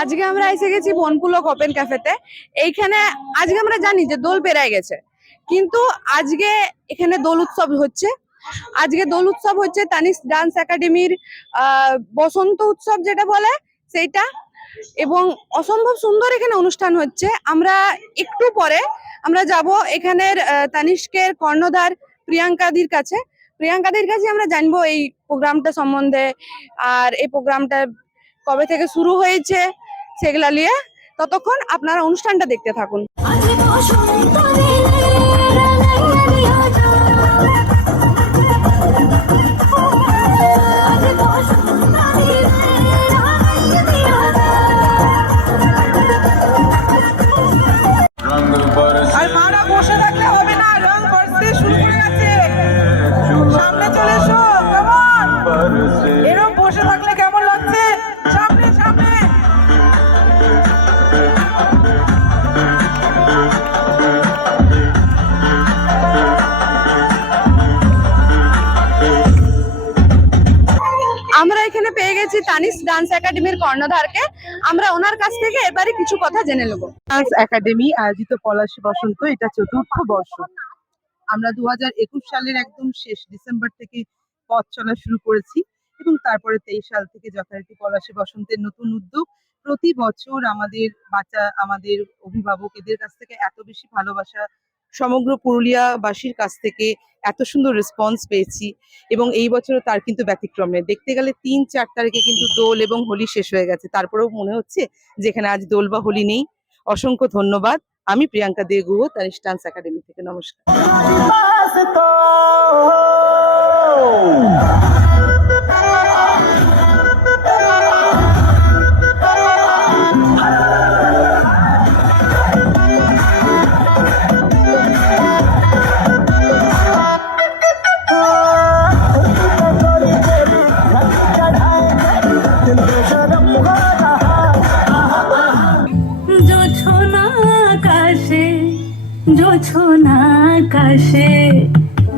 আজকে আমরা এসে গেছি বনপুলক ওপেন ক্যাফেতে। এইখানে আজকে আমরা জানি যে দোল পেরায় গেছে, কিন্তু আজকে এখানে দোল উৎসব হচ্ছে। আজকে দোল উৎসব হচ্ছে তানিস্ক ডান্স একাডেমির বসন্ত উৎসব যেটা বলে সেইটা, এবং অসম্ভব সুন্দর এখানে অনুষ্ঠান হচ্ছে। আমরা একটু পরে আমরা যাব এখানের তানিস্কের কর্ণধার প্রিয়াঙ্কাদির কাছে। প্রিয়াঙ্কাদির কাছে আমরা জানবো এই প্রোগ্রামটা সম্বন্ধে, আর এই প্রোগ্রামটা কবে থেকে শুরু হয়েছে সেগুলা নিয়ে। ততক্ষণ আপনারা অনুষ্ঠানটা দেখতে থাকুন। আর মারা বসে থাকলে হবে না, রং বর্ষতে শুরু করে গেছে। সামনে চলে এসো, কেমন এরকম বসে থাকলে কেমন লাগছে? সামনে সামনে। আমরা এখানে পেয়ে গেছি তানিস্ক ডান্স একাডেমির কর্ণধারকে। আমরা ওনার কাছ থেকে এবারে কিছু কথা জেনে নেব। ডান্স একাডেমি আয়োজিত পলাশী বসন্ত এটা ৪র্থ বর্ষ। আমরা 2021 সালের একদম শেষ ডিসেম্বর থেকে পথ চলা শুরু করেছি, এবং তারপরে 23 সাল থেকে যথারীতি পলাশী বসন্তের নতুন উদ্যোগ। প্রতি বছর আমাদের বাচ্চা, আমাদের অভিভাবক এদের কাছ থেকে এত বেশি ভালোবাসা, সমগ্র পুরুলিয়াবাসীর কাছ থেকে এত সুন্দর রেসপন্স পেয়েছি, এবং এই বছরও তার কিন্তু ব্যতিক্রম নেই। দেখতে গেলে 3-4 তারিখে কিন্তু দোল এবং হোলি শেষ হয়ে গেছে, তারপরেও মনে হচ্ছে যেখানে আজ দোল বা হোলি নেই। অসংখ্য ধন্যবাদ। আমি প্রিয়াঙ্কা দে গুহ, তানিস্ক ডান্স একাডেমি থেকে। নমস্কার। জোছনা আকাশে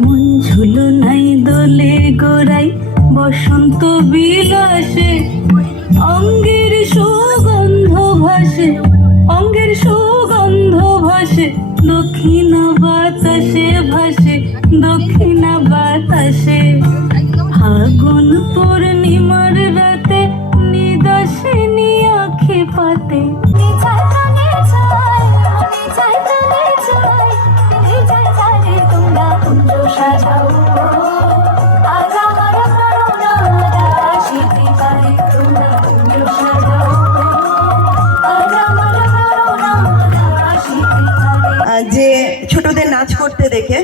মন ঝুলো নাই দোলে গোড়াই বসন্ত বিলাসে, অঙ্গের সুগন্ধ ভাসে, অঙ্গের সুগন্ধ ভাসে, দক্ষিণা বাতাসে ভাসে, দক্ষিণা বাতাসে। ফাগুন পূর্ণিমার রাতে নিদাসিনী আখি পাতে, যে ছোটদের নাচ করতে দেখে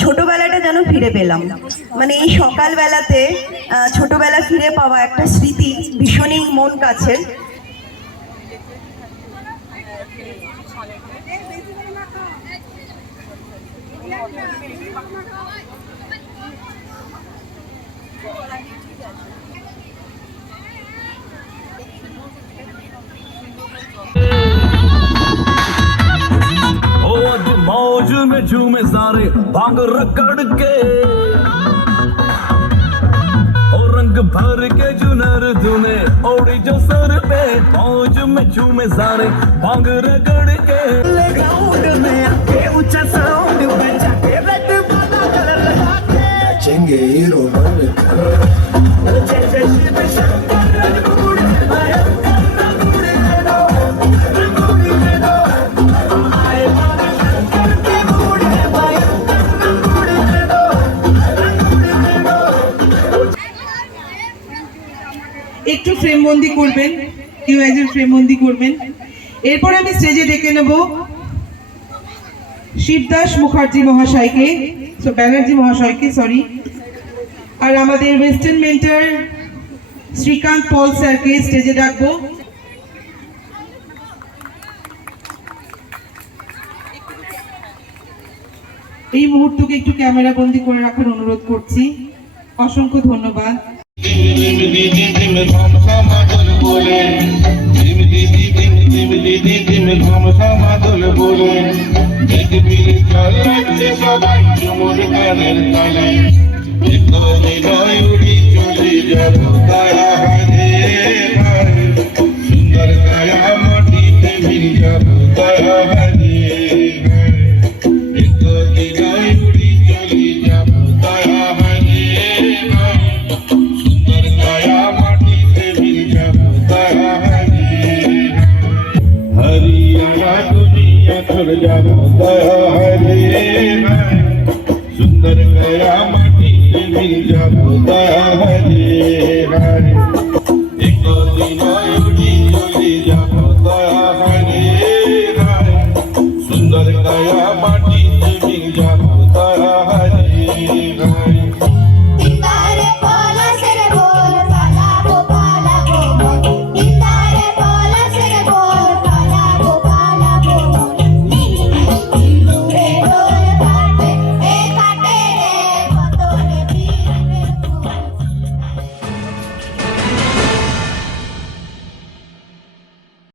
ছোটবেলাটা যেন ফিরে পেলাম। মানে এই সকালবেলাতে ছোটবেলা ফিরে পাওয়া একটা স্মৃতি ভীষণই মন কাছের। मौज में झूमे सारे भांग रगड़ के, और रंग भर के जुनर धुने ओढ़ी जो सर पे। मौज में झूमे सारे भांग रगड़ के, ग्राउंड में आके ऊंचा साउंड बजा के रेड वाला कलर लगा के चेंगे हीरो बने जय जय शिव शंकर रघुड़े माया रघुड़े दो रघुड़े दो आए একটু ফ্রেমবন্দি করবেন, কেউ একজন ফ্রেমবন্দি করবেন। এরপর আমি স্টেজে ডেকে নেব শিবদাস মুখার্জি মহাশয়কে, ব্যানার্জি মহাশয়কে, সরি। আর আমাদের ওয়েস্টার্ন মেন্টর শ্রীকান্ত পল স্যারকে স্টেজে ডাকবো। এই মুহূর্তকে একটু ক্যামেরা বন্দি করে রাখার অনুরোধ করছি। অসংখ্য ধন্যবাদ। সবাই बाहरी